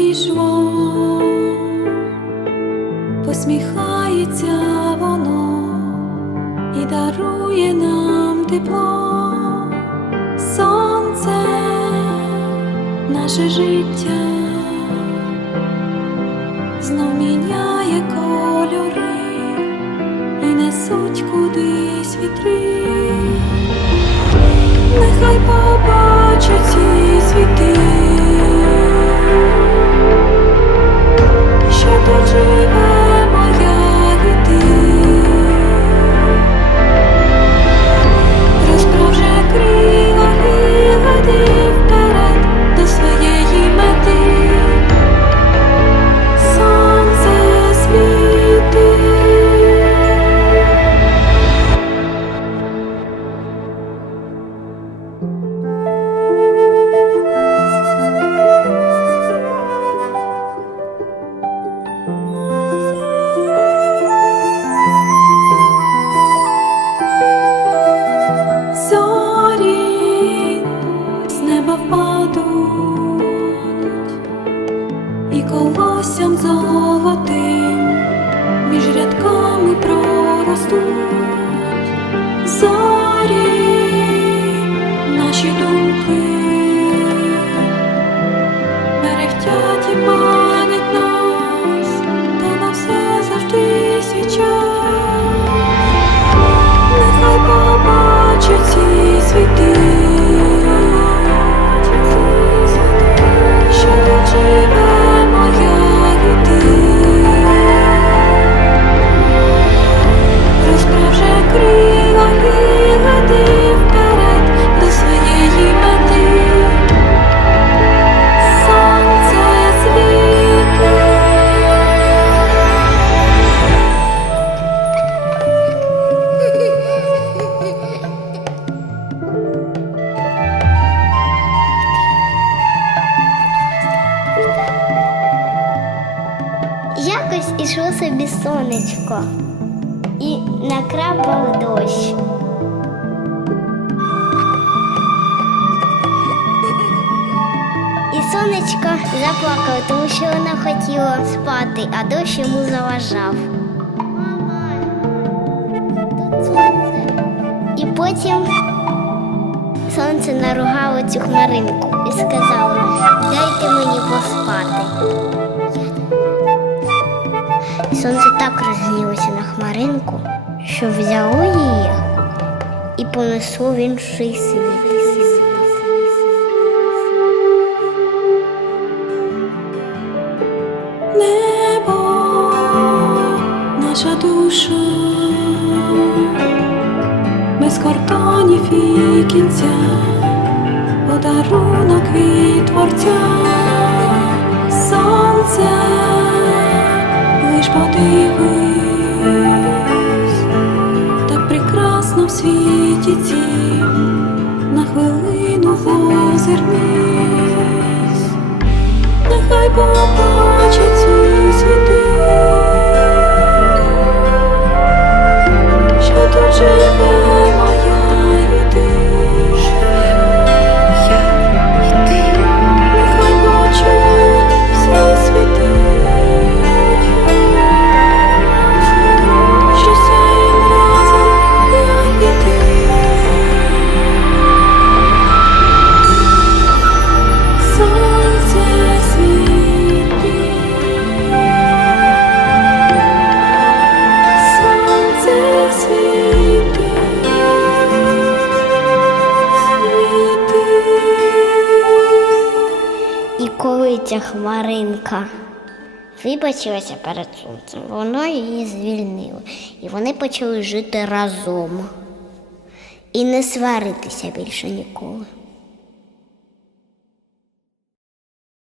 пішло, посміхається воно і дарує нам тепло, сонце, наше життя. Неба впадуть і колоссям золотим між рядками проростуть. Якось ішло собі сонечко і накрапав дощ. І сонечко заплакало, тому що вона хотіла спати, а дощ йому заважав. Мама, тут сонце. І потім сонце наругало цю хмаринку і сказало, дайте мені поспати. Сонце так розгнілося на хмаринку, що взяло її і понесло в інший світ. Небо, наша душа, без кордонів і кінця, подарунок від творця, сонце, лиш подивись, так прекрасно в світі цім, на хвилину озирнись. Нехай побачить ця хмаринка вибачилася перед сонцем, воно її звільнило. І вони почали жити разом і не сваритися більше ніколи.